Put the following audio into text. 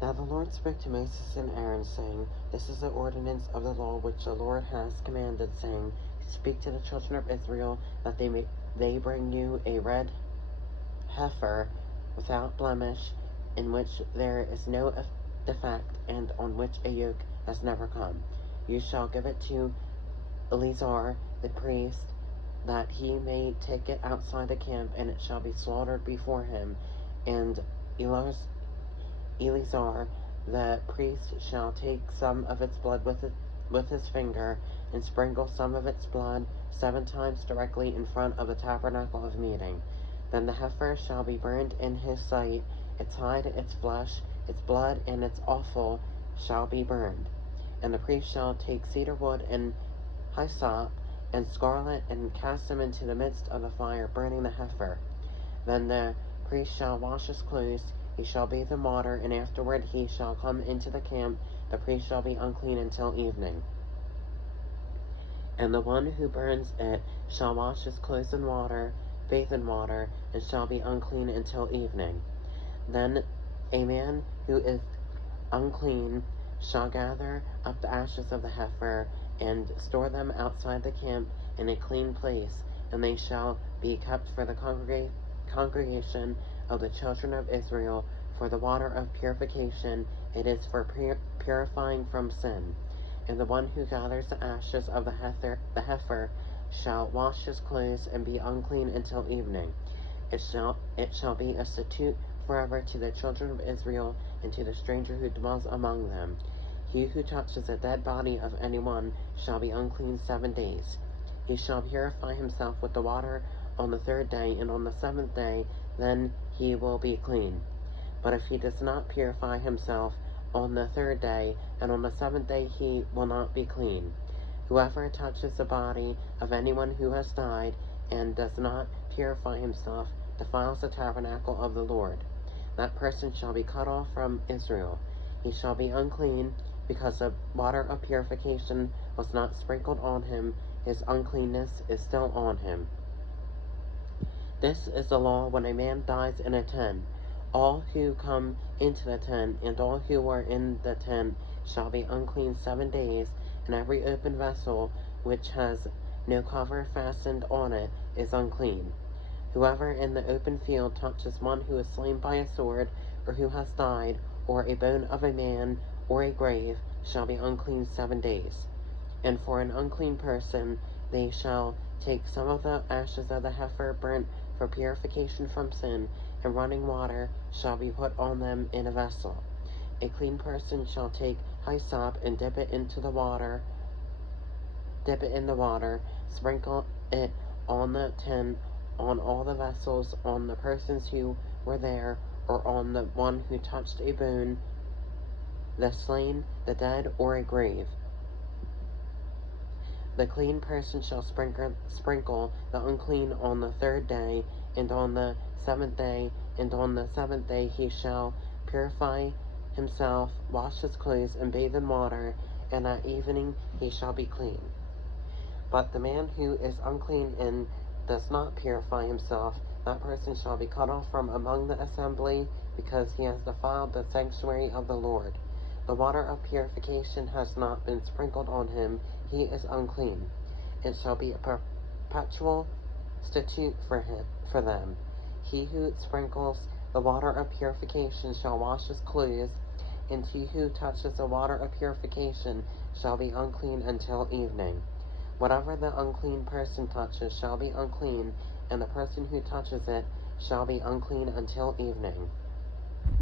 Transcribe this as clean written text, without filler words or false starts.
Now the Lord spoke to Moses and Aaron, saying, This is the ordinance of the law which the Lord has commanded, saying, Speak to the children of Israel, that they bring you a red heifer without blemish, in which there is no defect, and on which a yoke has never come. You shall give it to Eleazar the priest, that he may take it outside the camp, and it shall be slaughtered before him. And Eleazar the priest shall take some of its blood with his finger, and sprinkle some of its blood 7 times directly in front of the tabernacle of meeting. Then the heifer shall be burned in his sight, its hide, its flesh, its blood, and its offal shall be burned. And the priest shall take cedar wood and hyssop and scarlet, and cast them into the midst of the fire, burning the heifer. Then the priest shall wash his clothes, he shall bathe in water, and afterward he shall come into the camp. The priest shall be unclean until evening. And the one who burns it shall wash his clothes in water, bathe in water, and shall be unclean until evening. Then a man who is unclean shall gather up the ashes of the heifer, and store them outside the camp in a clean place, and they shall be kept for the congregation of the children of Israel, for the water of purification. It is for purifying from sin. And the one who gathers the ashes of the heifer shall wash his clothes and be unclean until evening. It shall be a statute forever to the children of Israel, and to the stranger who dwells among them. He who touches a dead body of anyone shall be unclean 7 days. He shall purify himself with the water on the 3rd day, and on the 7th day then he will be clean. But if he does not purify himself on the 3rd day, and on the 7th day he will not be clean. Whoever touches the body of anyone who has died, and does not purify himself, defiles the tabernacle of the Lord. That person shall be cut off from Israel. He shall be unclean, because the water of purification was not sprinkled on him. His uncleanness is still on him. This is the law when a man dies in a tent. All who come into the tent, and all who are in the tent, shall be unclean 7 days, and every open vessel which has no cover fastened on it is unclean. Whoever in the open field touches one who is slain by a sword, or who has died, or a bone of a man, or a grave, shall be unclean 7 days. And for an unclean person they shall take some of the ashes of the heifer burnt for purification from sin, and running water shall be put on them in a vessel. A clean person shall take hyssop and dip it in the water, sprinkle it on the tent, on all the vessels, on the persons who were there, or on the one who touched a bone, the slain, the dead, or a grave. The clean person shall sprinkle the unclean on the 3rd day, and on the 7th day, and on the 7th day he shall purify himself, wash his clothes, and bathe in water, and at evening he shall be clean. But the man who is unclean and does not purify himself, that person shall be cut off from among the assembly, because he has defiled the sanctuary of the Lord. The water of purification has not been sprinkled on him, he is unclean. It shall be a perpetual statute for them. He who sprinkles the water of purification shall wash his clothes, and he who touches the water of purification shall be unclean until evening. Whatever the unclean person touches shall be unclean, and the person who touches it shall be unclean until evening.